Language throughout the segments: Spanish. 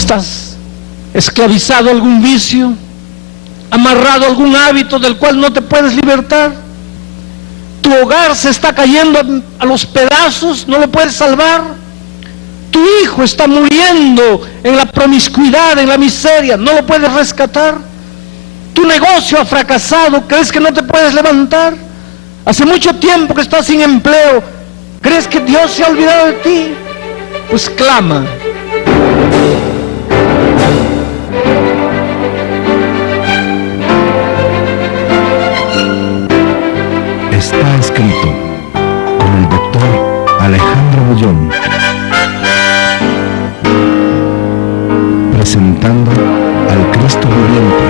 ¿Estás esclavizado a algún vicio? ¿Amarrado a algún hábito del cual no te puedes libertar? ¿Tu hogar se está cayendo a los pedazos? ¿No lo puedes salvar? ¿Tu hijo está muriendo en la promiscuidad, en la miseria? ¿No lo puedes rescatar? ¿Tu negocio ha fracasado? ¿Crees que no te puedes levantar? Hace mucho tiempo que estás sin empleo. ¿Crees que Dios se ha olvidado de ti? Pues clama. Está escrito, con el doctor Alejandro Bullón, presentando al Cristo viviente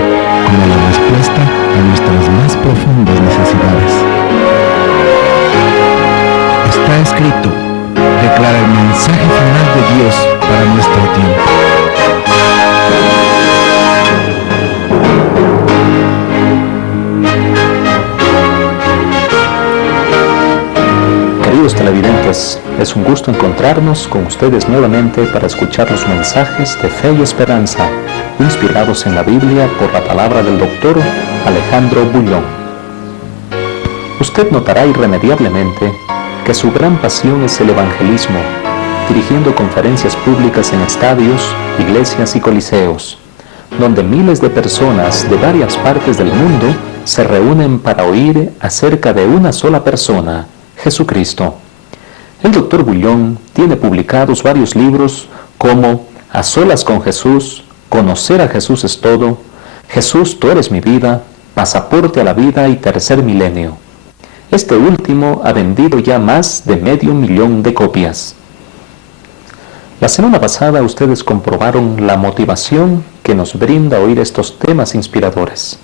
como la respuesta a nuestras más profundas necesidades. Está escrito, declara el mensaje final de Dios para nuestro tiempo. Queridos televidentes, es un gusto encontrarnos con ustedes nuevamente para escuchar los mensajes de fe y esperanza, inspirados en la Biblia por la palabra del doctor Alejandro Bullón. Usted notará irremediablemente que su gran pasión es el evangelismo, dirigiendo conferencias públicas en estadios, iglesias y coliseos, donde miles de personas de varias partes del mundo se reúnen para oír acerca de una sola persona, Jesucristo. El doctor Bullón tiene publicados varios libros como A solas con Jesús, Conocer a Jesús es todo, Jesús, tú eres mi vida, Pasaporte a la vida y Tercer Milenio. Este último ha vendido ya más de 500,000 de copias. La semana pasada ustedes comprobaron la motivación que nos brinda oír estos temas inspiradores.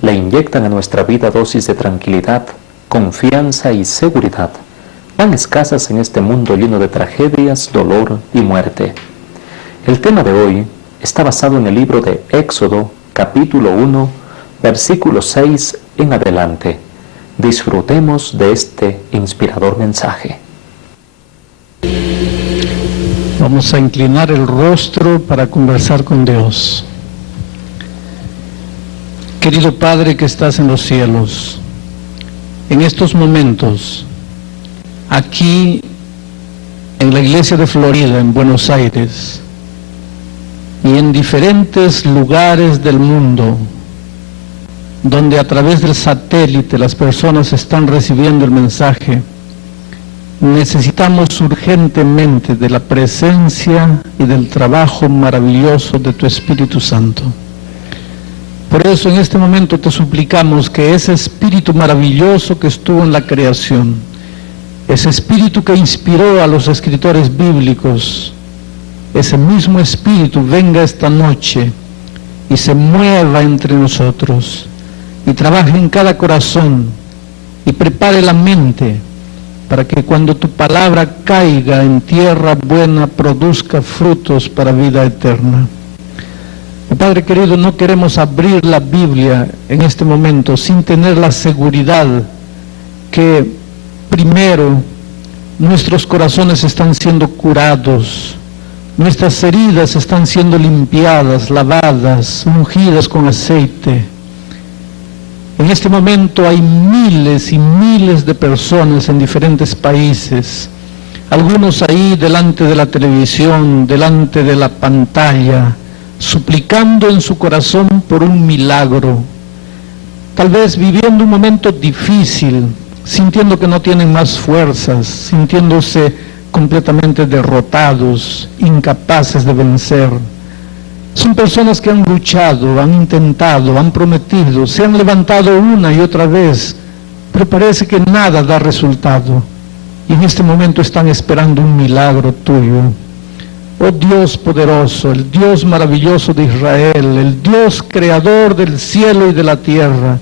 Le inyectan a nuestra vida dosis de tranquilidad, confianza y seguridad, tan escasas en este mundo lleno de tragedias, dolor y muerte. El tema de hoy está basado en el libro de Éxodo, capítulo 1, versículo 6 en adelante. Disfrutemos de este inspirador mensaje. Vamos a inclinar el rostro para conversar con Dios. Querido Padre que estás en los cielos, en estos momentos, aquí en la iglesia de Florida, en Buenos Aires, y en diferentes lugares del mundo, donde a través del satélite las personas están recibiendo el mensaje, necesitamos urgentemente de la presencia y del trabajo maravilloso de tu Espíritu Santo. Por eso en este momento te suplicamos que ese Espíritu maravilloso que estuvo en la creación, ese Espíritu que inspiró a los escritores bíblicos, ese mismo Espíritu venga esta noche y se mueva entre nosotros y trabaje en cada corazón y prepare la mente para que cuando tu palabra caiga en tierra buena produzca frutos para vida eterna. Padre querido, no queremos abrir la Biblia en este momento sin tener la seguridad que primero nuestros corazones están siendo curados, nuestras heridas están siendo limpiadas, lavadas, ungidas con aceite. En este momento hay miles y miles de personas en diferentes países, algunos ahí delante de la televisión, delante de la pantalla, suplicando en su corazón por un milagro, tal vez viviendo un momento difícil, sintiendo que no tienen más fuerzas, sintiéndose completamente derrotados, incapaces de vencer. Son personas que han luchado, han intentado, han prometido, se han levantado una y otra vez, pero parece que nada da resultado, y en este momento están esperando un milagro tuyo. Oh Dios poderoso, el Dios maravilloso de Israel, el Dios creador del cielo y de la tierra,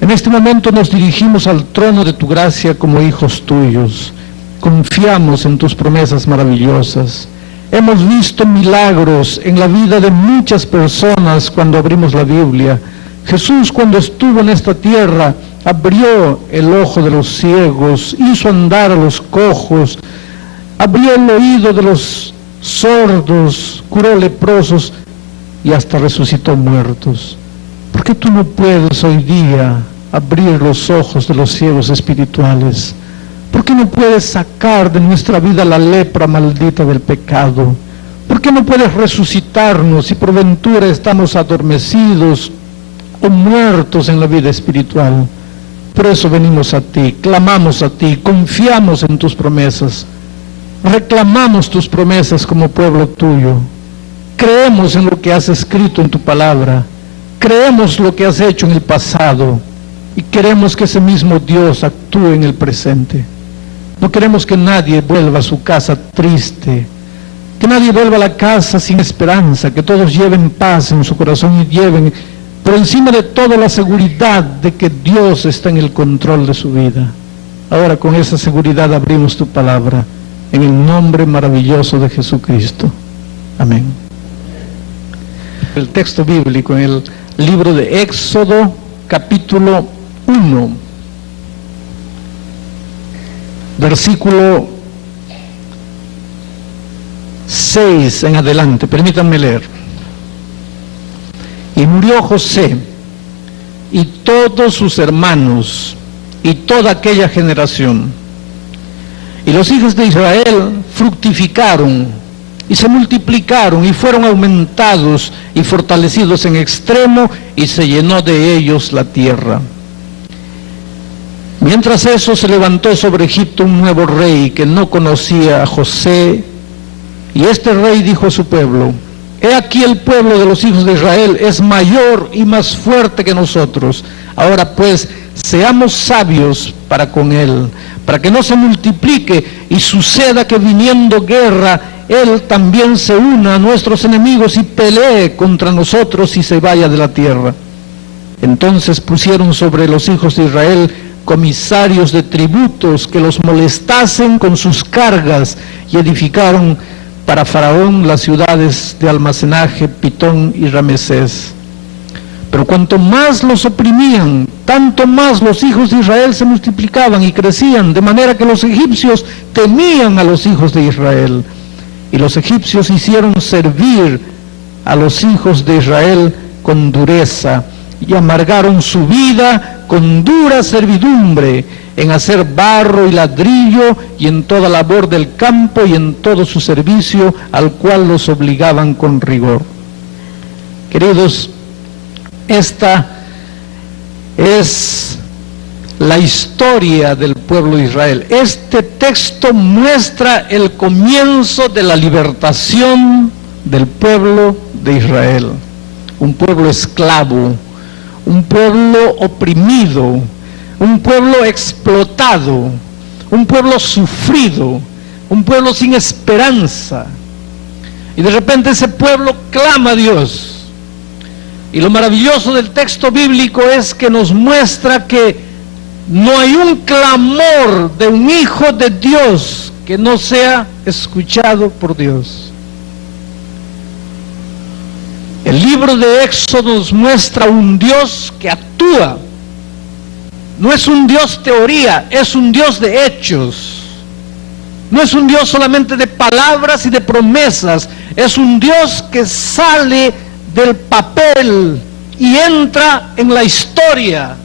en este momento nos dirigimos al trono de tu gracia como hijos tuyos. Confiamos en tus promesas maravillosas. Hemos visto milagros en la vida de muchas personas cuando abrimos la Biblia. Jesús, cuando estuvo en esta tierra, abrió el ojo de los ciegos, hizo andar a los cojos, abrió el oído de los sordos, curó leprosos y hasta resucitó muertos. ¿Por qué tú no puedes hoy día abrir los ojos de los ciegos espirituales? ¿Por qué no puedes sacar de nuestra vida la lepra maldita del pecado? ¿Por qué no puedes resucitarnos si por ventura estamos adormecidos o muertos en la vida espiritual? Por eso venimos a ti, clamamos a ti, confiamos en tus promesas, reclamamos tus promesas como pueblo tuyo, creemos en lo que has escrito en tu palabra, creemos lo que has hecho en el pasado y queremos que ese mismo Dios actúe en el presente. No queremos que nadie vuelva a su casa triste, que nadie vuelva a la casa sin esperanza, que todos lleven paz en su corazón y lleven por encima de todo la seguridad de que Dios está en el control de su vida. Ahora con esa seguridad abrimos tu palabra, en el nombre maravilloso de Jesucristo. Amén. El texto bíblico en el libro de Éxodo, capítulo 1, versículo 6 en adelante, permítanme leer. Y murió José, y todos sus hermanos, y toda aquella generación. Y los hijos de Israel fructificaron, y se multiplicaron, y fueron aumentados, y fortalecidos en extremo, y se llenó de ellos la tierra. Mientras eso se levantó sobre Egipto un nuevo rey, que no conocía a José, y este rey dijo a su pueblo: he aquí el pueblo de los hijos de Israel es mayor y más fuerte que nosotros. Ahora pues, seamos sabios para con él, para que no se multiplique y suceda que viniendo guerra, él también se una a nuestros enemigos y pelee contra nosotros y se vaya de la tierra. Entonces pusieron sobre los hijos de Israel comisarios de tributos que los molestasen con sus cargas y edificaron para Faraón las ciudades de almacenaje, Pitón y Ramesés. Pero cuanto más los oprimían, tanto más los hijos de Israel se multiplicaban y crecían, de manera que los egipcios temían a los hijos de Israel. Y los egipcios hicieron servir a los hijos de Israel con dureza, y amargaron su vida con dura servidumbre, en hacer barro y ladrillo, y en toda labor del campo, y en todo su servicio, al cual los obligaban con rigor. Queridos, esta es la historia del pueblo de Israel. Este texto muestra el comienzo de la libertación del pueblo de Israel. Un pueblo esclavo, un pueblo oprimido, un pueblo explotado, un pueblo sufrido, un pueblo sin esperanza. Y de repente ese pueblo clama a Dios. Y lo maravilloso del texto bíblico es que nos muestra que no hay un clamor de un hijo de Dios que no sea escuchado por Dios. El libro de Éxodo nos muestra un Dios que actúa. No es un Dios teoría, es un Dios de hechos. No es un Dios solamente de palabras y de promesas, es un Dios que sale del papel y entra en la historia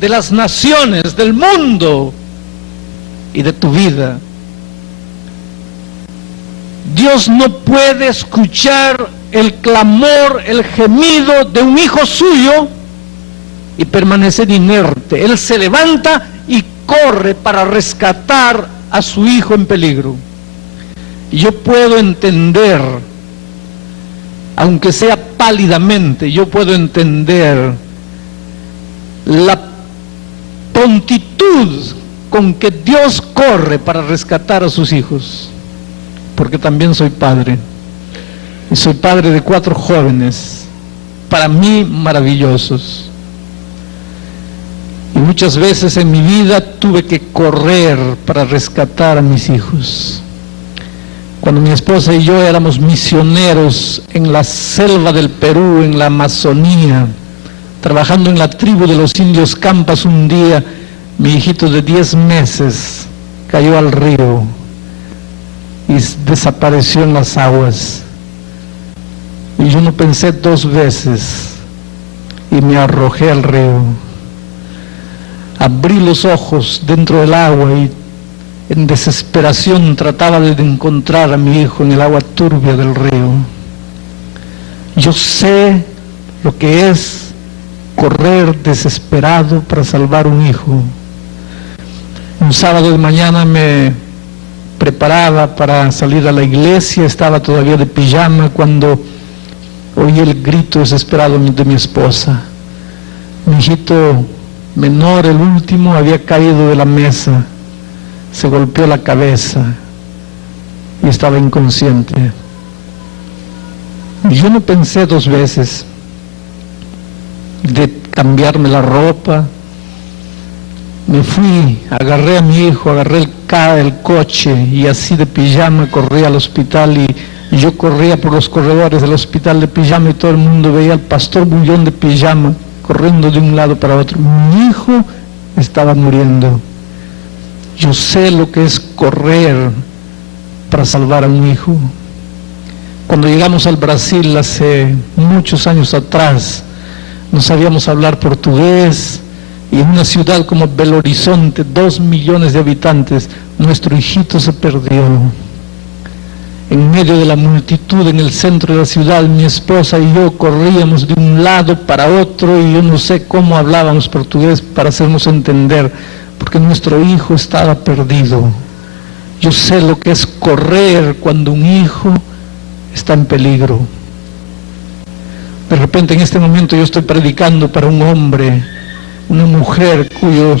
de las naciones, del mundo y de tu vida. Dios no puede escuchar el clamor, el gemido de un hijo suyo y permanecer inerte. Él se levanta y corre para rescatar a su hijo en peligro. Y yo puedo entender, aunque sea pálidamente, yo puedo entender la prontitud con que Dios corre para rescatar a sus hijos, porque también soy padre, y soy padre de 4 jóvenes, para mí maravillosos, y muchas veces en mi vida tuve que correr para rescatar a mis hijos. Cuando mi esposa y yo éramos misioneros en la selva del Perú, en la Amazonía, trabajando en la tribu de los indios Campas, un día mi hijito de 10 meses cayó al río y desapareció en las aguas. Y yo no pensé dos veces y me arrojé al río. Abrí los ojos dentro del agua y en desesperación trataba de encontrar a mi hijo en el agua turbia del río. Yo sé lo que es correr desesperado para salvar un hijo. Un sábado de mañana me preparaba para salir a la iglesia, estaba todavía de pijama cuando oí el grito desesperado de mi esposa. Mi hijito menor, el último, había caído de la mesa, se golpeó la cabeza y estaba inconsciente. Yo no pensé dos veces de cambiarme la ropa. Me fui, agarré a mi hijo, agarré el coche y así de pijama corrí al hospital y yo corría por los corredores del hospital de pijama y todo el mundo veía al pastor Bullón de pijama corriendo de un lado para otro. Mi hijo estaba muriendo. Yo sé lo que es correr para salvar a un hijo. Cuando llegamos al Brasil hace muchos años atrás, no sabíamos hablar portugués. Y en una ciudad como Belo Horizonte, 2 millones de habitantes, nuestro hijito se perdió. En medio de la multitud en el centro de la ciudad, mi esposa y yo corríamos de un lado para otro y yo no sé cómo hablábamos portugués para hacernos entender, porque nuestro hijo estaba perdido. Yo sé lo que es correr cuando un hijo está en peligro. De repente en este momento yo estoy predicando para un hombre, una mujer cuyo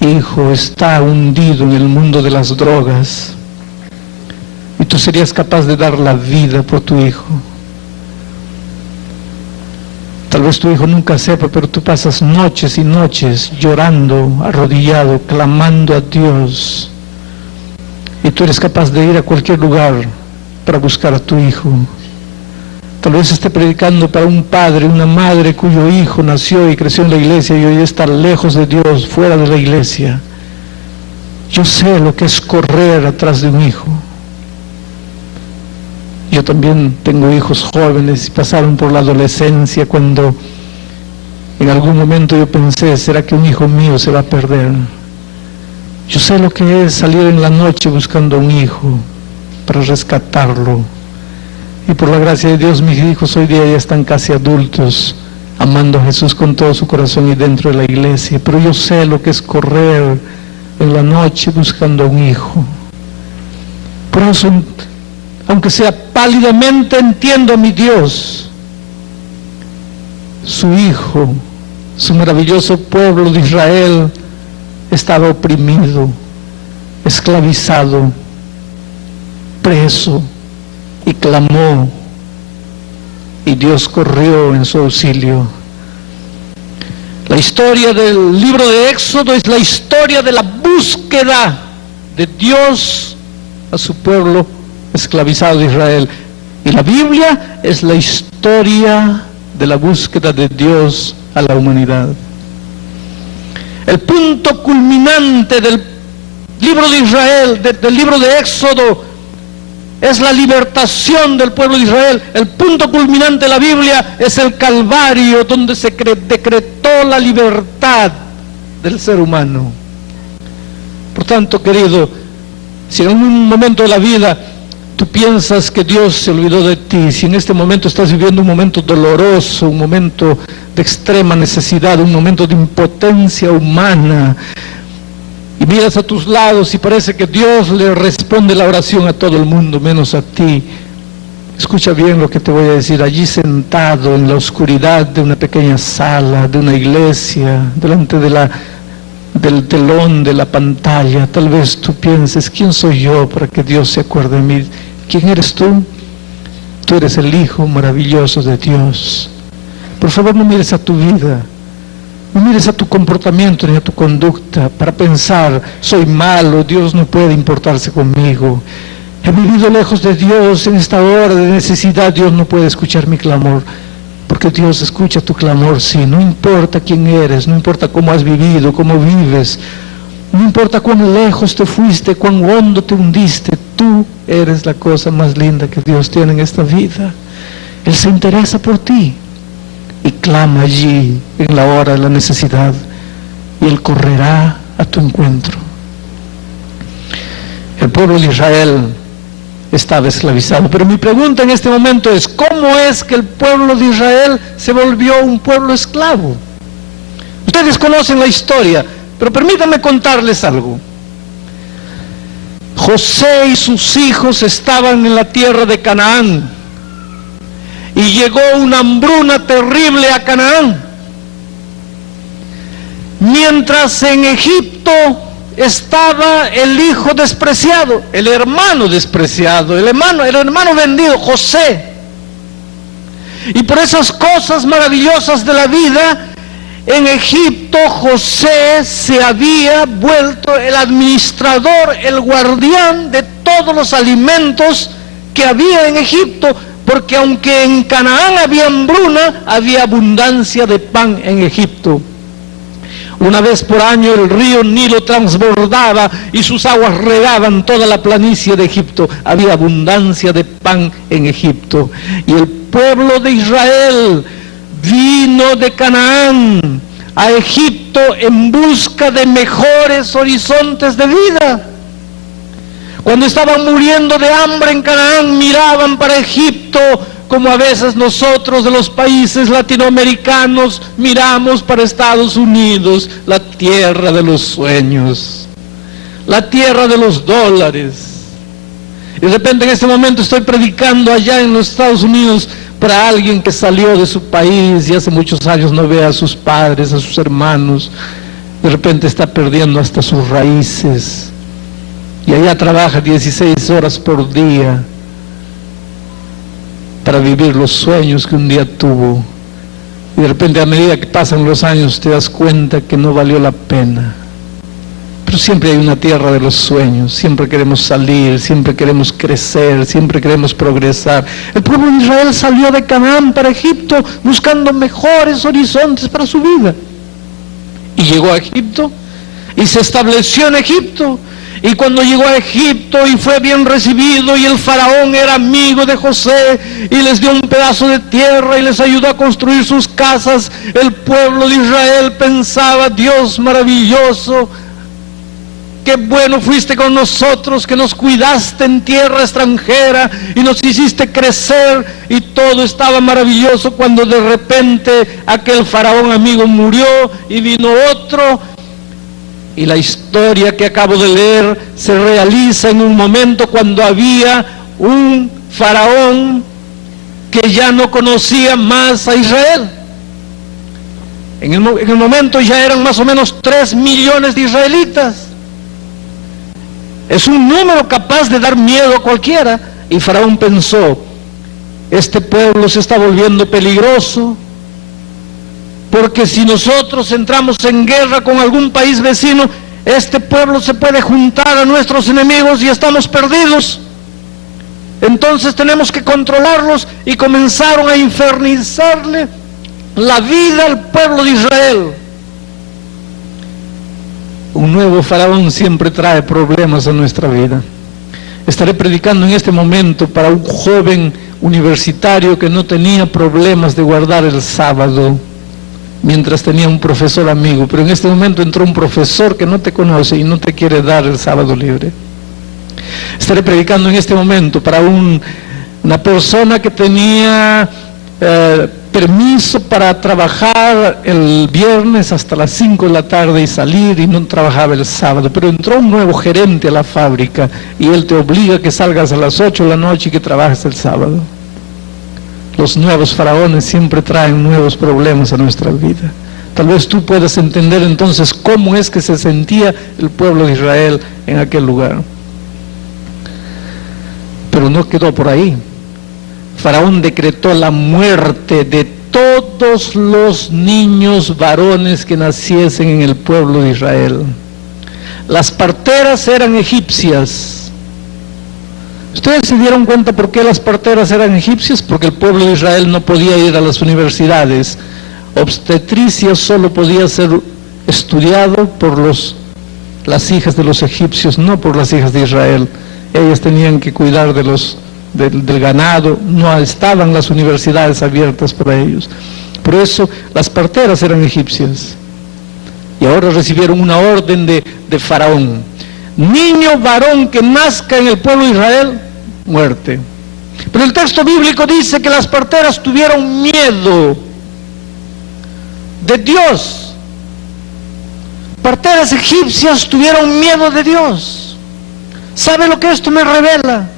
hijo está hundido en el mundo de las drogas y tú serías capaz de dar la vida por tu hijo. Tal vez tu hijo nunca sepa, pero tú pasas noches y noches llorando, arrodillado, clamando a Dios y tú eres capaz de ir a cualquier lugar para buscar a tu hijo. Tal vez esté predicando para un padre, una madre cuyo hijo nació y creció en la iglesia y hoy está lejos de Dios, fuera de la iglesia. Yo sé lo que es correr atrás de un hijo. Yo también tengo hijos jóvenes y pasaron por la adolescencia cuando en algún momento yo pensé, ¿será que un hijo mío se va a perder? Yo sé lo que es salir en la noche buscando a un hijo para rescatarlo. Y por la gracia de Dios, mis hijos hoy día ya están casi adultos, amando a Jesús con todo su corazón y dentro de la iglesia. Pero yo sé lo que es correr en la noche buscando a un hijo. Por eso, aunque sea pálidamente, entiendo a mi Dios. Su hijo, su maravilloso pueblo de Israel, estaba oprimido, esclavizado, preso. Y clamó, y Dios corrió en su auxilio. La historia del libro de Éxodo es la historia de la búsqueda de Dios a su pueblo esclavizado de Israel. Y la Biblia es la historia de la búsqueda de Dios a la humanidad. El punto culminante del libro de Israel, del libro de Éxodo, es la libertación del pueblo de Israel. El punto culminante de la Biblia es el Calvario, donde se decretó la libertad del ser humano. Por tanto, querido, si en algún momento de la vida tú piensas que Dios se olvidó de ti, si en este momento estás viviendo un momento doloroso, un momento de extrema necesidad, un momento de impotencia humana, y miras a tus lados y parece que Dios le responde la oración a todo el mundo, menos a ti. Escucha bien lo que te voy a decir. Allí sentado en la oscuridad de una pequeña sala, de una iglesia, delante del telón de la pantalla, tal vez tú pienses, ¿quién soy yo para que Dios se acuerde de mí? ¿Quién eres tú? Tú eres el Hijo maravilloso de Dios. Por favor, no mires a tu vida. No mires a tu comportamiento ni a tu conducta para pensar, soy malo, Dios no puede importarse conmigo. He vivido lejos de Dios, en esta hora de necesidad Dios no puede escuchar mi clamor. Porque Dios escucha tu clamor, sí, no importa quién eres, no importa cómo has vivido, cómo vives, no importa cuán lejos te fuiste, cuán hondo te hundiste, tú eres la cosa más linda que Dios tiene en esta vida. Él se interesa por ti y clama allí en la hora de la necesidad, y Él correrá a tu encuentro. El pueblo de Israel estaba esclavizado, pero mi pregunta en este momento es: ¿cómo es que el pueblo de Israel se volvió un pueblo esclavo? Ustedes conocen la historia, pero permítanme contarles algo. José y sus hijos estaban en la tierra de Canaán, y llegó una hambruna terrible a Canaán, mientras en Egipto estaba el hijo despreciado, el hermano despreciado, el hermano vendido, José. Y por esas cosas maravillosas de la vida, en Egipto José se había vuelto el administrador, el guardián de todos los alimentos que había en Egipto, porque aunque en Canaán había hambruna, había abundancia de pan en Egipto. Una vez por año el río Nilo transbordaba y sus aguas regaban toda la planicie de Egipto. Había abundancia de pan en Egipto. Y el pueblo de Israel vino de Canaán a Egipto en busca de mejores horizontes de vida. Cuando estaban muriendo de hambre en Canaán, miraban para Egipto, como a veces nosotros de los países latinoamericanos miramos para Estados Unidos, la tierra de los sueños, la tierra de los dólares. Y de repente en este momento estoy predicando allá en los Estados Unidos para alguien que salió de su país y hace muchos años no ve a sus padres, a sus hermanos. De repente está perdiendo hasta sus raíces. Y allá trabaja 16 horas por día para vivir los sueños que un día tuvo. Y de repente a medida que pasan los años te das cuenta que no valió la pena. Pero siempre hay una tierra de los sueños, siempre queremos salir, siempre queremos crecer, siempre queremos progresar. El pueblo de Israel salió de Canaán para Egipto buscando mejores horizontes para su vida. Y llegó a Egipto y se estableció en Egipto. Y cuando llegó a Egipto y fue bien recibido, y el faraón era amigo de José y les dio un pedazo de tierra y les ayudó a construir sus casas, el pueblo de Israel pensaba: Dios maravilloso, qué bueno fuiste con nosotros, que nos cuidaste en tierra extranjera y nos hiciste crecer, y todo estaba maravilloso, cuando de repente aquel faraón amigo murió y vino otro. Y la historia que acabo de leer se realiza en un momento cuando había un faraón que ya no conocía más a Israel. En el momento ya eran más o menos 3 millones de israelitas. Es un número capaz de dar miedo a cualquiera. Y Faraón pensó: este pueblo se está volviendo peligroso, porque si nosotros entramos en guerra con algún país vecino, este pueblo se puede juntar a nuestros enemigos y estamos perdidos. Entonces tenemos que controlarlos, y comenzaron a infernizarle la vida al pueblo de Israel. Un nuevo faraón siempre trae problemas a nuestra vida. Estaré predicando en este momento para un joven universitario que no tenía problemas de guardar el sábado, mientras tenía un profesor amigo, pero en este momento entró un profesor que no te conoce y no te quiere dar el sábado libre. Estaré predicando en este momento para una persona que tenía permiso para trabajar el viernes hasta las 5 de la tarde y salir, y no trabajaba el sábado, pero entró un nuevo gerente a la fábrica y él te obliga a que salgas a las 8 de la noche y que trabajes el sábado. Los nuevos faraones siempre traen nuevos problemas a nuestra vida. Tal vez tú puedas entender entonces cómo es que se sentía el pueblo de Israel en aquel lugar. Pero no quedó por ahí. Faraón decretó la muerte de todos los niños varones que naciesen en el pueblo de Israel. Las parteras eran egipcias. ¿Ustedes se dieron cuenta por qué las parteras eran egipcias? Porque el pueblo de Israel no podía ir a las universidades. Obstetricia solo podía ser estudiado por las hijas de los egipcios, no por las hijas de Israel. ellas tenían que cuidar del ganado, no estaban las universidades abiertas para ellos. Por eso las parteras eran egipcias. Y ahora recibieron una orden de Faraón: niño varón que nazca en el pueblo de Israel, muerte. Pero el texto bíblico dice que las parteras tuvieron miedo de Dios. Parteras egipcias tuvieron miedo de Dios. ¿Sabe lo que esto me revela?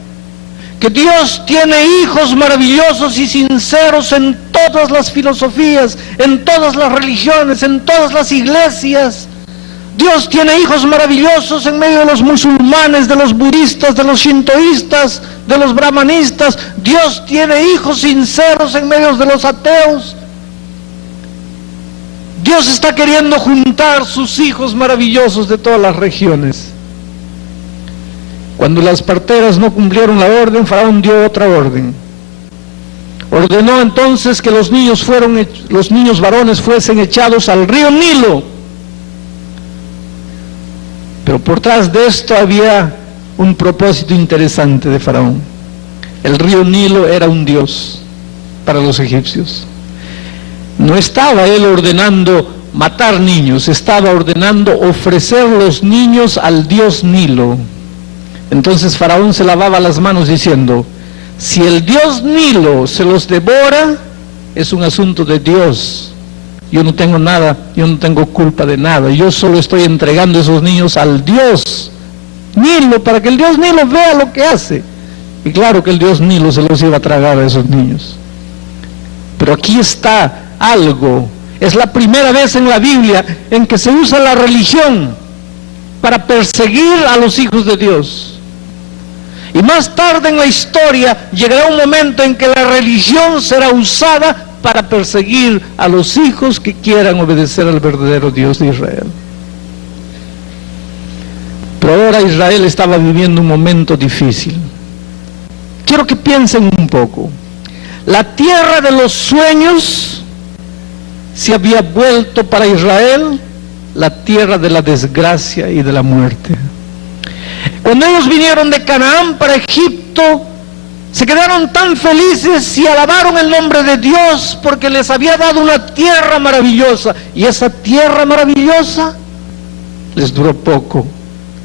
Que Dios tiene hijos maravillosos y sinceros en todas las filosofías, en todas las religiones, en todas las iglesias. Dios tiene hijos maravillosos en medio de los musulmanes, de los budistas, de los shintoístas, de los brahmanistas. Dios tiene hijos sinceros en medio de los ateos. Dios está queriendo juntar sus hijos maravillosos de todas las regiones. Cuando las parteras no cumplieron la orden, Faraón dio otra orden. Ordenó entonces que los niños varones fuesen echados al río Nilo. Pero por detrás de esto había un propósito interesante de Faraón. El río Nilo era un dios para los egipcios. No estaba él ordenando matar niños, estaba ordenando ofrecer los niños al dios Nilo. Entonces Faraón se lavaba las manos diciendo: si el dios Nilo se los devora, es un asunto de Dios. Yo no tengo nada, yo no tengo culpa de nada. Yo solo estoy entregando esos niños al dios Nilo, para que el dios Nilo vea lo que hace. Y claro que el dios Nilo se los iba a tragar a esos niños. Pero aquí está algo. Es la primera vez en la Biblia en que se usa la religión para perseguir a los hijos de Dios. Y más tarde en la historia llegará un momento en que la religión será usada para perseguir a los hijos que quieran obedecer al verdadero Dios de Israel. Pero ahora Israel estaba viviendo un momento difícil. Quiero que piensen un poco. La tierra de los sueños se había vuelto para Israel la tierra de la desgracia y de la muerte. Cuando ellos vinieron de Canaán para Egipto, se quedaron tan felices y alabaron el nombre de Dios porque les había dado una tierra maravillosa. Y esa tierra maravillosa les duró poco.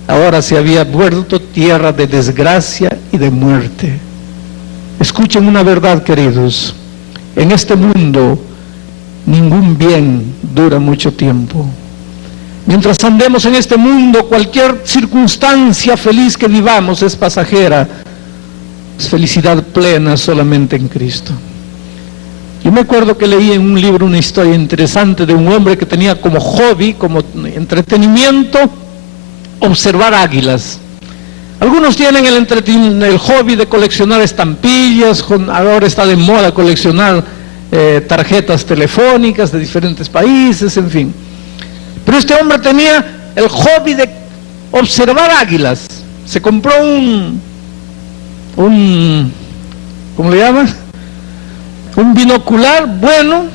Ahora se había vuelto tierra de desgracia y de muerte. Escuchen una verdad, queridos. En este mundo, ningún bien dura mucho tiempo. Mientras andemos en este mundo, cualquier circunstancia feliz que vivamos es pasajera. Es felicidad plena solamente en Cristo. Yo me acuerdo que leí en un libro una historia interesante de un hombre que tenía como hobby, como entretenimiento, observar águilas. Algunos tienen el hobby de coleccionar estampillas, ahora está de moda coleccionar tarjetas telefónicas de diferentes países, en fin. Pero este hombre tenía el hobby de observar águilas. Se compró ¿cómo le llaman? Un binocular bueno,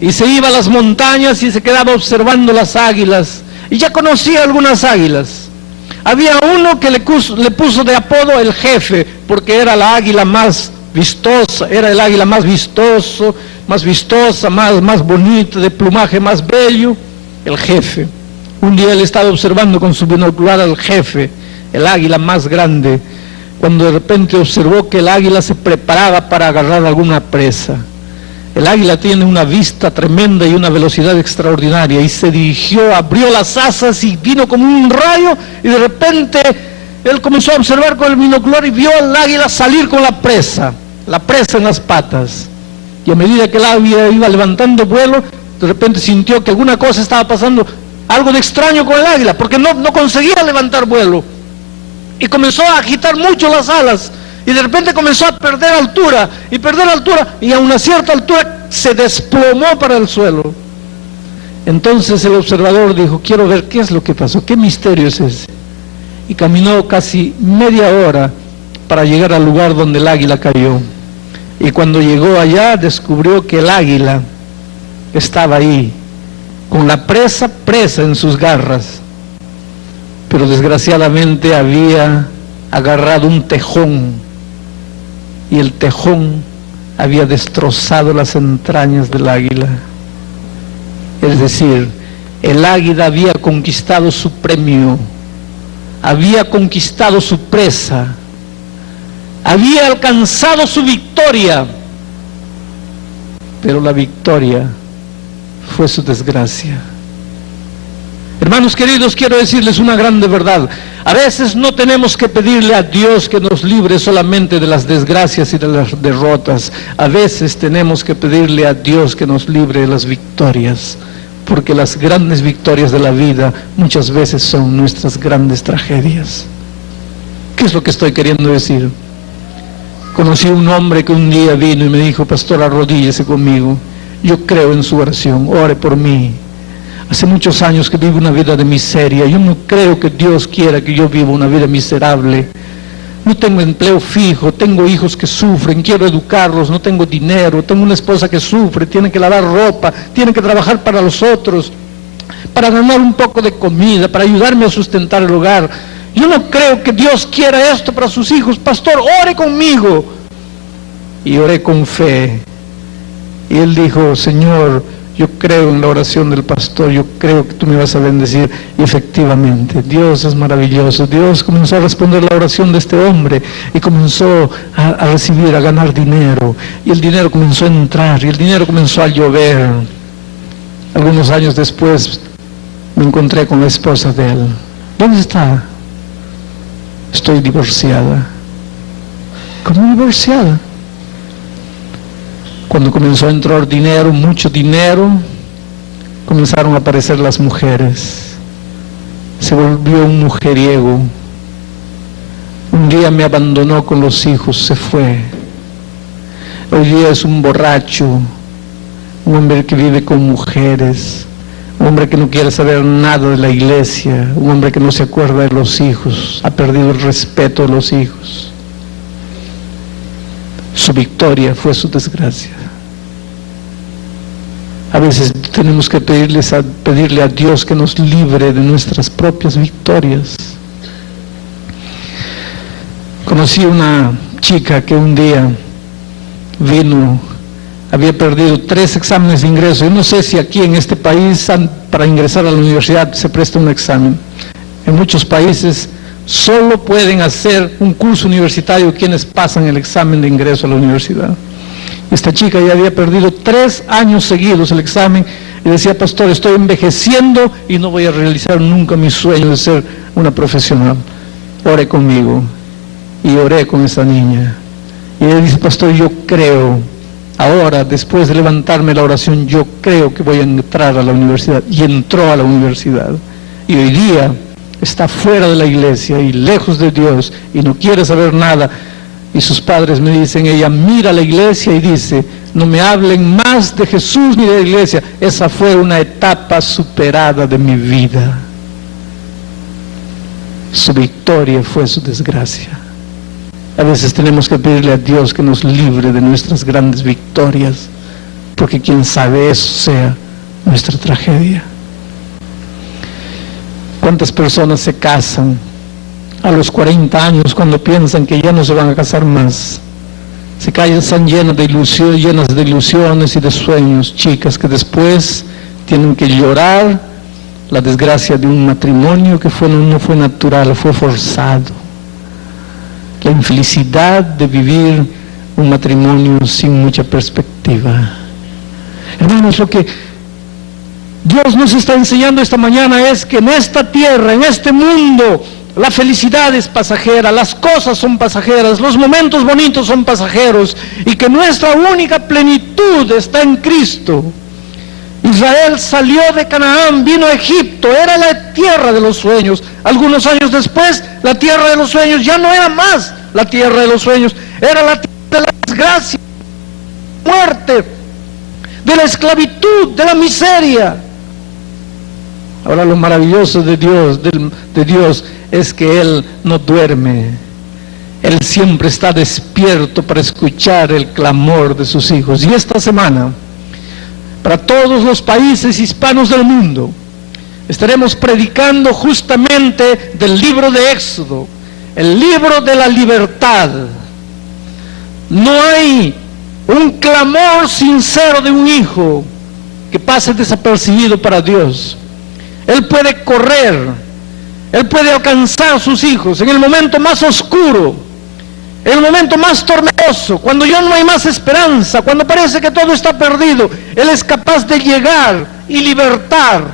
y se iba a las montañas y se quedaba observando las águilas. Y ya conocía algunas águilas. Había uno que le puso de apodo el jefe, porque era la águila más vistosa, era el águila más vistosa, más bonita, de plumaje más bello, el jefe. Un día él estaba observando con su binocular al jefe, el águila más grande, cuando de repente observó que el águila se preparaba para agarrar alguna presa. El águila tiene una vista tremenda y una velocidad extraordinaria, y se dirigió, abrió las asas y vino como un rayo, y de repente él comenzó a observar con el binocular y vio al águila salir con la presa en las patas. Y a medida que el águila iba levantando vuelo, de repente sintió que alguna cosa estaba pasando, algo de extraño con el águila, porque no conseguía levantar vuelo. Y comenzó a agitar mucho las alas, y de repente comenzó a perder altura, y a una cierta altura se desplomó para el suelo. Entonces el observador dijo: quiero ver qué es lo que pasó, qué misterio es ese. Y caminó casi media hora para llegar al lugar donde el águila cayó. Y cuando llegó allá, descubrió que el águila estaba ahí, con la presa en sus garras. Pero desgraciadamente había agarrado un tejón, y el tejón había destrozado las entrañas del águila. Es decir, el águila había conquistado su premio, había conquistado su presa, había alcanzado su victoria, pero la victoria fue su desgracia. Hermanos queridos, quiero decirles una grande verdad. A veces no tenemos que pedirle a Dios que nos libre solamente de las desgracias y de las derrotas. A veces tenemos que pedirle a Dios que nos libre de las victorias, porque las grandes victorias de la vida muchas veces son nuestras grandes tragedias. ¿Qué es lo que estoy queriendo decir? Conocí a un hombre que un día vino y me dijo: pastor, arrodíllese conmigo, yo creo en su oración, ore por mí. Hace muchos años que vivo una vida de miseria, yo no creo que Dios quiera que yo viva una vida miserable. No tengo empleo fijo, tengo hijos que sufren, quiero educarlos, no tengo dinero, tengo una esposa que sufre, tiene que lavar ropa, tiene que trabajar para los otros, para ganar un poco de comida, para ayudarme a sustentar el hogar. Yo no creo que Dios quiera esto para sus hijos. Pastor, ore conmigo. Y oré con fe. Y él dijo: Señor, yo creo en la oración del pastor, yo creo que tú me vas a bendecir. Y efectivamente, Dios es maravilloso. Dios comenzó a responder la oración de este hombre y comenzó a recibir, a ganar dinero. Y el dinero comenzó a entrar, y el dinero comenzó a llover. Algunos años después me encontré con la esposa de él. ¿Dónde está? Estoy divorciada. ¿Cómo divorciada? Cuando comenzó a entrar dinero, mucho dinero, comenzaron a aparecer las mujeres. Se volvió un mujeriego. Un día me abandonó con los hijos, se fue. Hoy día es un borracho, un hombre que vive con mujeres, un hombre que no quiere saber nada de la iglesia, un hombre que no se acuerda de los hijos, ha perdido el respeto de los hijos. Su victoria fue su desgracia. A veces tenemos que pedirle a Dios que nos libre de nuestras propias victorias. Conocí una chica que un día vino, había perdido 3 exámenes de ingreso. Yo no sé si aquí en este país para ingresar a la universidad se presta un examen. En muchos países solo pueden hacer un curso universitario quienes pasan el examen de ingreso a la universidad. Esta chica ya había perdido 3 años seguidos el examen y decía: pastor, estoy envejeciendo y no voy a realizar nunca mi sueño de ser una profesional. Ore conmigo. Y oré con esa niña. Y ella dice: pastor, yo creo, ahora después de levantarme la oración, yo creo que voy a entrar a la universidad. Y entró a la universidad. Y hoy día está fuera de la iglesia y lejos de Dios y no quiere saber nada. Y sus padres me dicen: ella mira la iglesia y dice: no me hablen más de Jesús ni de la iglesia. Esa fue una etapa superada de mi vida. Su victoria fue su desgracia. A veces tenemos que pedirle a Dios que nos libre de nuestras grandes victorias, porque quién sabe eso sea nuestra tragedia. ¿Cuántas personas se casan a los 40 años cuando piensan que ya no se van a casar más? Se casan llenas de ilusiones y de sueños, chicas que después tienen que llorar la desgracia de un matrimonio que no fue natural, fue forzado. La infelicidad de vivir un matrimonio sin mucha perspectiva. Hermanos, lo que Dios nos está enseñando esta mañana es que en esta tierra, en este mundo, la felicidad es pasajera, las cosas son pasajeras, los momentos bonitos son pasajeros, y que nuestra única plenitud está en Cristo. Israel salió de Canaán, vino a Egipto, era la tierra de los sueños. Algunos años después, la tierra de los sueños ya no era más la tierra de los sueños, era la tierra de la desgracia, de la muerte, de la esclavitud, de la miseria. Ahora lo maravilloso de Dios es que Él no duerme. Él siempre está despierto para escuchar el clamor de sus hijos. Y esta semana, para todos los países hispanos del mundo, estaremos predicando justamente del libro de Éxodo. el libro de la libertad. No hay un clamor sincero de un hijo que pase desapercibido para Dios. Él puede correr, Él puede alcanzar a sus hijos en el momento más oscuro, en el momento más tormentoso, cuando ya no hay más esperanza, cuando parece que todo está perdido. Él es capaz de llegar y libertar.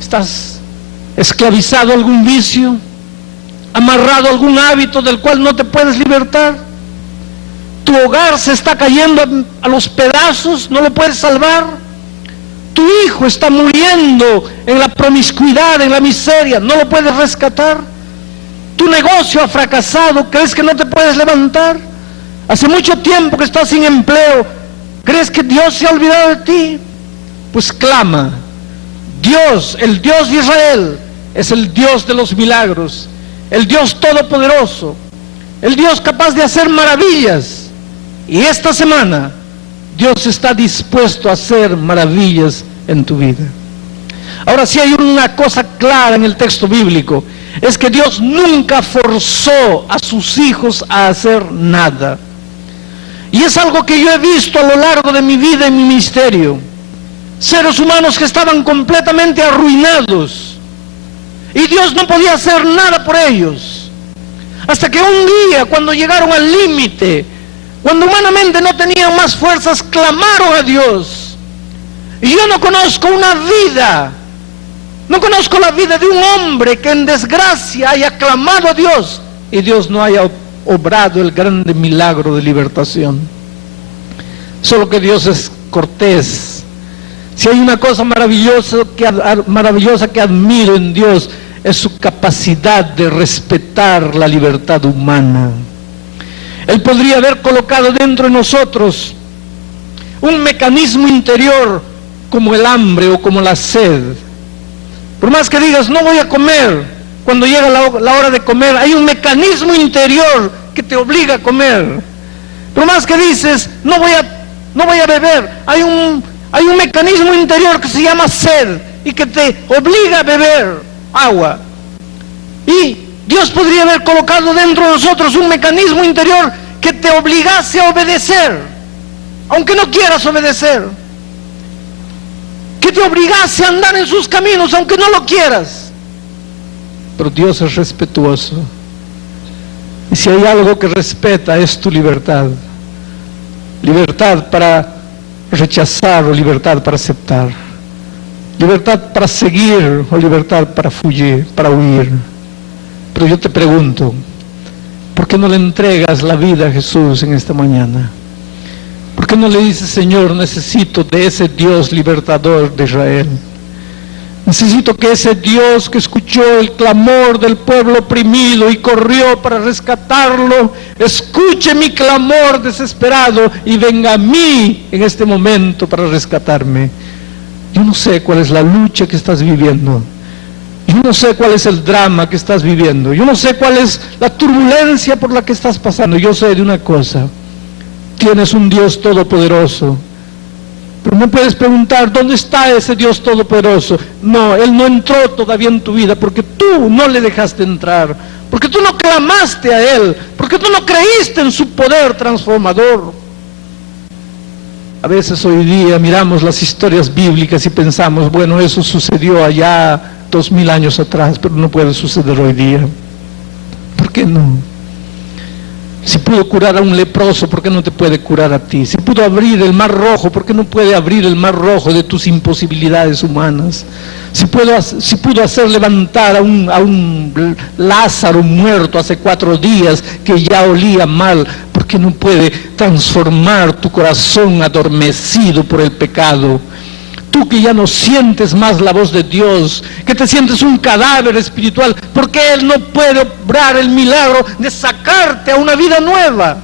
¿Estás esclavizado a algún vicio? ¿Amarrado a algún hábito del cual no te puedes libertar? ¿Tu hogar se está cayendo a los pedazos? ¿No lo puedes salvar? ¿Tu hijo está muriendo en la promiscuidad, en la miseria? ¿No lo puedes rescatar? ¿Tu negocio ha fracasado? ¿Crees que no te puedes levantar? Hace mucho tiempo que estás sin empleo. ¿Crees que Dios se ha olvidado de ti? Pues clama. Dios, el Dios de Israel, es el Dios de los milagros, el Dios todopoderoso, el Dios capaz de hacer maravillas. Y esta semana Dios está dispuesto a hacer maravillas en tu vida. Ahora, si hay una cosa clara en el texto bíblico, es que Dios nunca forzó a sus hijos a hacer nada. Y es algo que yo he visto a lo largo de mi vida y mi ministerio. Seres humanos que estaban completamente arruinados y Dios no podía hacer nada por ellos. Hasta que un día, cuando llegaron al límite, cuando humanamente no tenían más fuerzas, clamaron a Dios. Y yo no conozco una vida, no conozco la vida de un hombre que en desgracia haya clamado a Dios y Dios no haya obrado el grande milagro de libertación. Solo que Dios es cortés. Si hay una cosa maravillosa que admiro en Dios, es su capacidad de respetar la libertad humana. Él podría haber colocado dentro de nosotros un mecanismo interior como el hambre o como la sed. Por más que digas, no voy a comer, cuando llega la hora de comer, hay un mecanismo interior que te obliga a comer. Por más que dices, no voy a beber, hay un mecanismo interior que se llama sed y que te obliga a beber agua. Y Dios podría haber colocado dentro de nosotros un mecanismo interior que te obligase a obedecer, aunque no quieras obedecer. Que te obligase a andar en sus caminos, aunque no lo quieras. Pero Dios es respetuoso. Y si hay algo que respeta, es tu libertad. Libertad para rechazar o libertad para aceptar. Libertad para seguir o libertad para fugir, para huir. Pero yo te pregunto, ¿por qué no le entregas la vida a Jesús en esta mañana? ¿Por qué no le dices, Señor, necesito de ese Dios libertador de Israel? Necesito que ese Dios que escuchó el clamor del pueblo oprimido y corrió para rescatarlo, escuche mi clamor desesperado y venga a mí en este momento para rescatarme. Yo no sé cuál es la lucha que estás viviendo. Yo no sé cuál es el drama que estás viviendo. Yo no sé cuál es la turbulencia por la que estás pasando. Yo sé de una cosa. Tienes un Dios todopoderoso. Pero me puedes preguntar, ¿dónde está ese Dios todopoderoso? No, Él no entró todavía en tu vida porque tú no le dejaste entrar. Porque tú no clamaste a Él. Porque tú no creíste en su poder transformador. A veces hoy día miramos las historias bíblicas y pensamos, bueno, eso sucedió allá 2000 años atrás, pero no puede suceder hoy día. ¿Por qué no? Si pudo curar a un leproso, ¿por qué no te puede curar a ti? Si pudo abrir el mar rojo, ¿por qué no puede abrir el mar rojo de tus imposibilidades humanas? Si pudo hacer levantar a un Lázaro muerto hace 4 días que ya olía mal, ¿por qué no puede transformar tu corazón adormecido por el pecado? Tú que ya no sientes más la voz de Dios, que te sientes un cadáver espiritual, ¿por qué Él no puede obrar el milagro de sacarte a una vida nueva?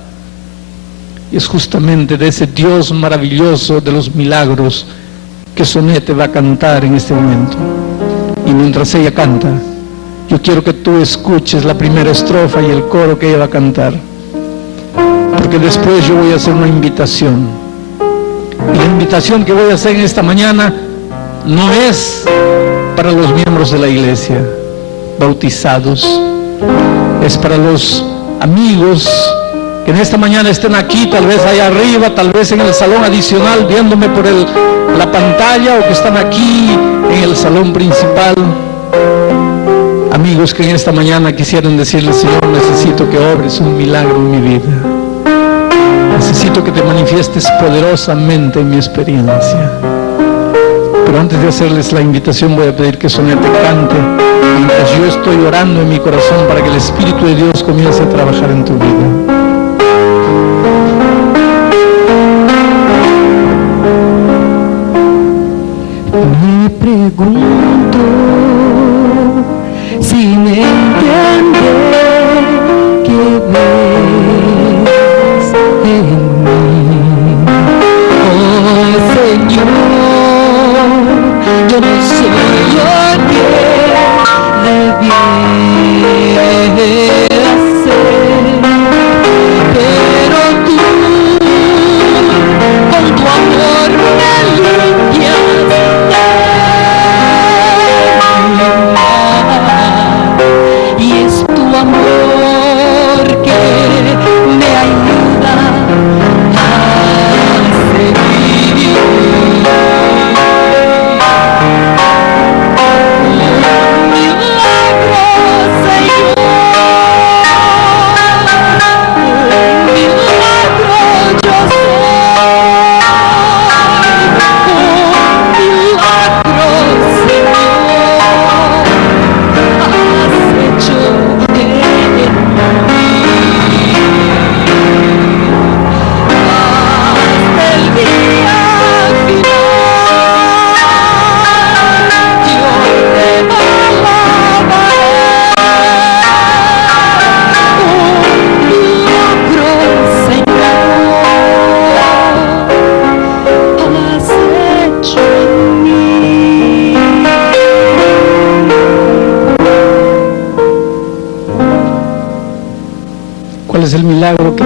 Y es justamente de ese Dios maravilloso de los milagros que Sonete va a cantar en este momento. Y mientras ella canta, yo quiero que tú escuches la primera estrofa y el coro que ella va a cantar, porque después yo voy a hacer una invitación. Y la invitación que voy a hacer en esta mañana no es para los miembros de la iglesia bautizados, pues para los amigos que en esta mañana estén aquí, tal vez allá arriba, tal vez en el salón adicional viéndome por la pantalla, o que están aquí en el salón principal. Amigos que en esta mañana quisieran decirle: Señor, necesito que obres un milagro en mi vida. Necesito que te manifiestes poderosamente en mi experiencia. Pero antes de hacerles la invitación, voy a pedir que Sonete cante mientras yo estoy orando en mi corazón para que el Espíritu de Dios comience a trabajar en tu vida. Me pregunto si me entiendes que ves en mí. Oh Señor, yo no soy alguien de bien hacer, pero tú con tu amor me limpias. Y es tu amor que me ayuda a seguir. Un milagro, Señor, un milagro yo soy, un milagro, Señor, has hecho en mí. Hasta el día final yo te alabaré. Un milagro, Señor, has hecho en mí. ¿Cuál es el milagro que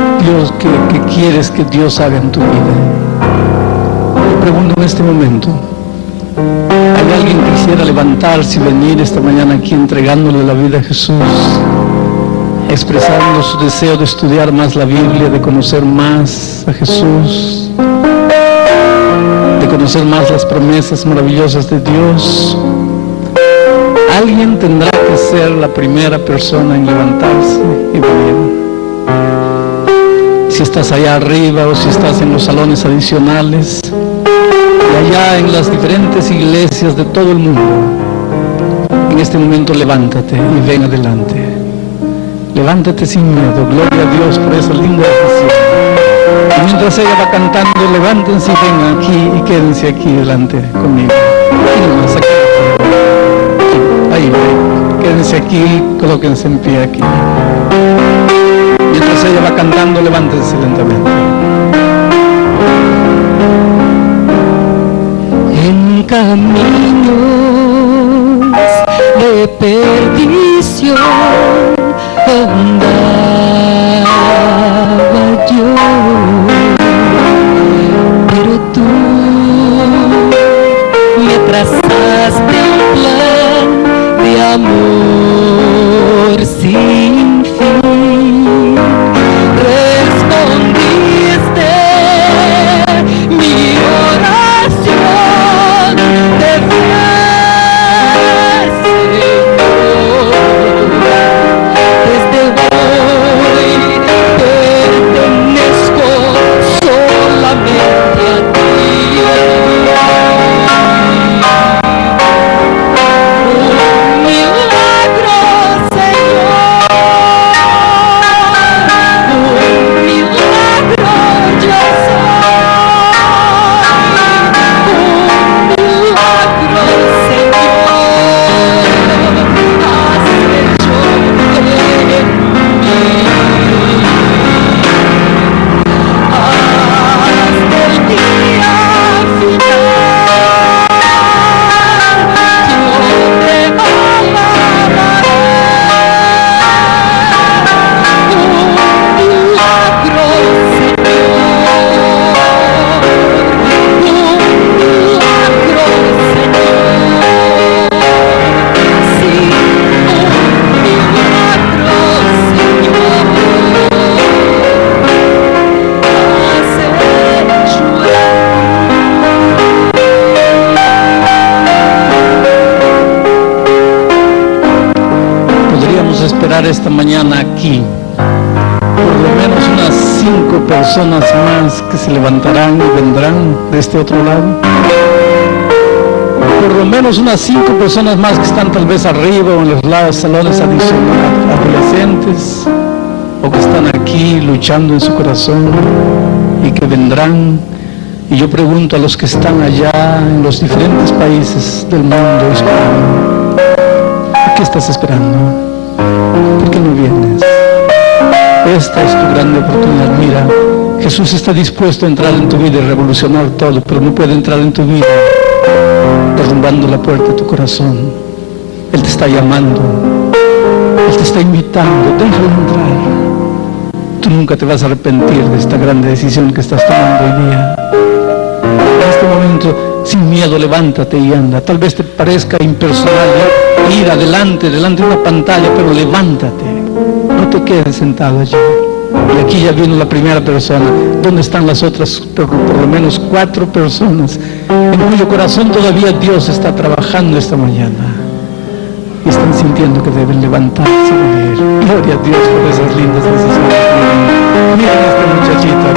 quieres que Dios haga en tu vida? Te pregunto en este momento. ¿Hay alguien que quisiera levantarse y venir esta mañana aquí entregándole la vida a Jesús, expresando su deseo de estudiar más la Biblia, de conocer más a Jesús, de conocer más las promesas maravillosas de Dios? Alguien tendrá que ser la primera persona en levantarse y venir. Si estás allá arriba o si estás en los salones adicionales, y allá en las diferentes iglesias de todo el mundo, en este momento levántate y ven adelante. Levántate sin miedo. Gloria a Dios por esa linda decisión. Y mientras ella va cantando, levántense y vengan aquí y quédense aquí delante conmigo. Aquí nomás, aquí. Ahí, quédense aquí, colóquense en pie aquí. Mientras ella va cantando, levántense lentamente. En caminos de perdición andaba yo, pero tú me trazaste un plan de amor sin fin. Respondiste mi oración de fe, Señor. Desde hoy pertenezco solamente a ti. Un milagro. mañana aquí por lo menos unas 5 personas más que se levantarán y vendrán de este otro lado. Por lo menos unas 5 personas más que están tal vez arriba o en los lados, salones adicionales, adyacentes, o que están aquí luchando en su corazón y que vendrán. Y yo pregunto a los que están allá en los diferentes países del mundo hispano, ¿por qué estás esperando? ¿Por qué no vienes? Esta es tu grande oportunidad. Mira, Jesús está dispuesto a entrar en tu vida y revolucionar todo, pero no puede entrar en tu vida derrumbando la puerta de tu corazón. Él te está llamando, Él te está invitando, déjalo entrar. Tú nunca te vas a arrepentir de esta grande decisión que estás tomando hoy día. En este momento, sin miedo, levántate y anda. Tal vez te parezca impersonal ir adelante de una pantalla, pero levántate. No te quedes sentado allí. Y aquí ya vino la primera persona. ¿Dónde están las otras, por lo menos 4 personas en cuyo corazón todavía Dios está trabajando esta mañana? Y están sintiendo que deben levantarse y venir. Gloria a Dios por esas lindas decisiones. Miren a esta muchachita.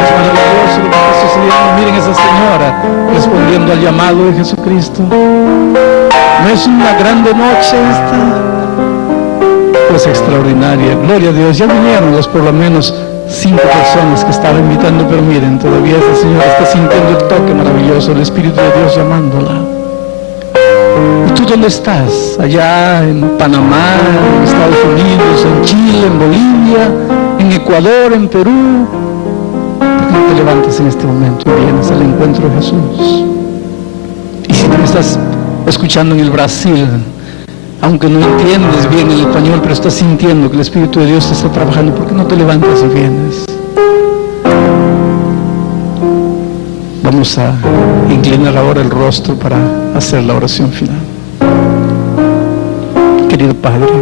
Es maravilloso lo que está sucediendo. Miren a esa señora respondiendo al llamado de Jesucristo. ¿No es una grande noche esta? Pues extraordinaria. Gloria a Dios. Ya vinieron los por lo menos 5 personas que estaba invitando, pero miren, todavía esta señora está sintiendo el toque maravilloso, el Espíritu de Dios llamándola. ¿Y tú dónde estás? Allá en Panamá, en Estados Unidos, en Chile, en Bolivia, en Ecuador, en Perú. ¿Por qué no te levantas en este momento y vienes al encuentro de Jesús? Y si tú me estás escuchando en el Brasil, aunque no entiendes bien el español, pero estás sintiendo que el Espíritu de Dios te está trabajando, ¿por qué no te levantas y vienes? Vamos a inclinar ahora el rostro para hacer la oración final. Querido Padre,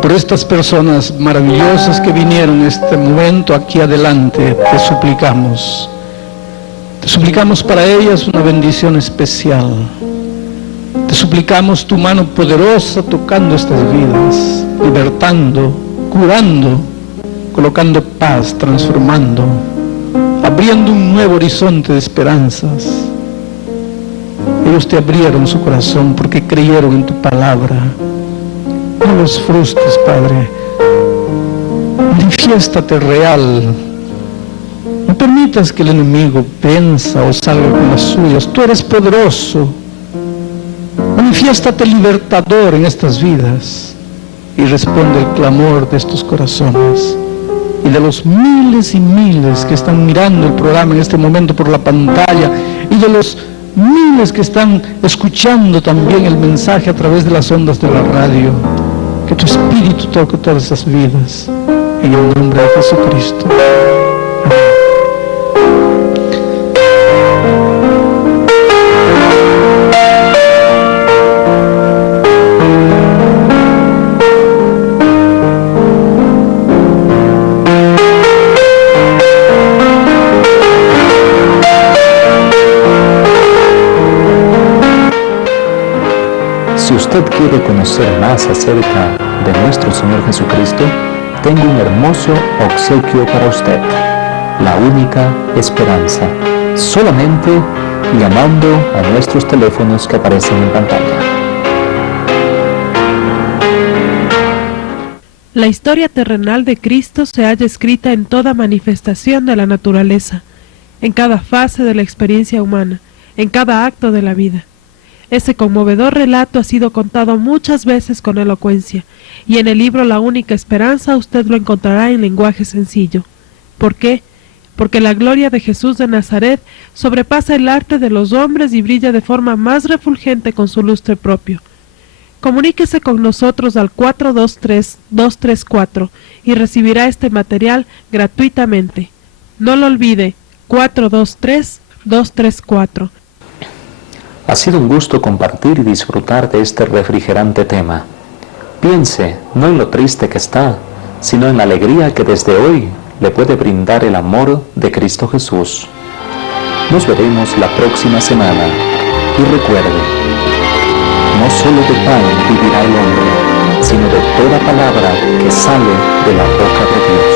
por estas personas maravillosas que vinieron en este momento aquí adelante, te suplicamos para ellas una bendición especial. Te suplicamos tu mano poderosa tocando estas vidas, libertando, curando, colocando paz, transformando, abriendo un nuevo horizonte de esperanzas. Ellos te abrieron su corazón porque creyeron en tu palabra. No los frustres, Padre. Manifiéstate real. No permitas que el enemigo venza o salga con las suyas. Tú eres poderoso. Manifiéstate libertador en estas vidas y responde el clamor de estos corazones y de los miles y miles que están mirando el programa en este momento por la pantalla y de los miles que están escuchando también el mensaje a través de las ondas de la radio. Que tu Espíritu toque todas esas vidas en el nombre de Jesucristo. Si usted quiere conocer más acerca de nuestro Señor Jesucristo, tengo un hermoso obsequio para usted. La única esperanza. Solamente llamando a nuestros teléfonos que aparecen en pantalla. La historia terrenal de Cristo se halla escrita en toda manifestación de la naturaleza, en cada fase de la experiencia humana, en cada acto de la vida. Ese conmovedor relato ha sido contado muchas veces con elocuencia, y en el libro La única esperanza usted lo encontrará en lenguaje sencillo. ¿Por qué? Porque la gloria de Jesús de Nazaret sobrepasa el arte de los hombres y brilla de forma más refulgente con su lustre propio. Comuníquese con nosotros al 423-234 y recibirá este material gratuitamente. No lo olvide, 423-234. Ha sido un gusto compartir y disfrutar de este refrigerante tema. Piense no en lo triste que está, sino en la alegría que desde hoy le puede brindar el amor de Cristo Jesús. Nos veremos la próxima semana y recuerde, no solo de pan vivirá el hombre, sino de toda palabra que sale de la boca de Dios.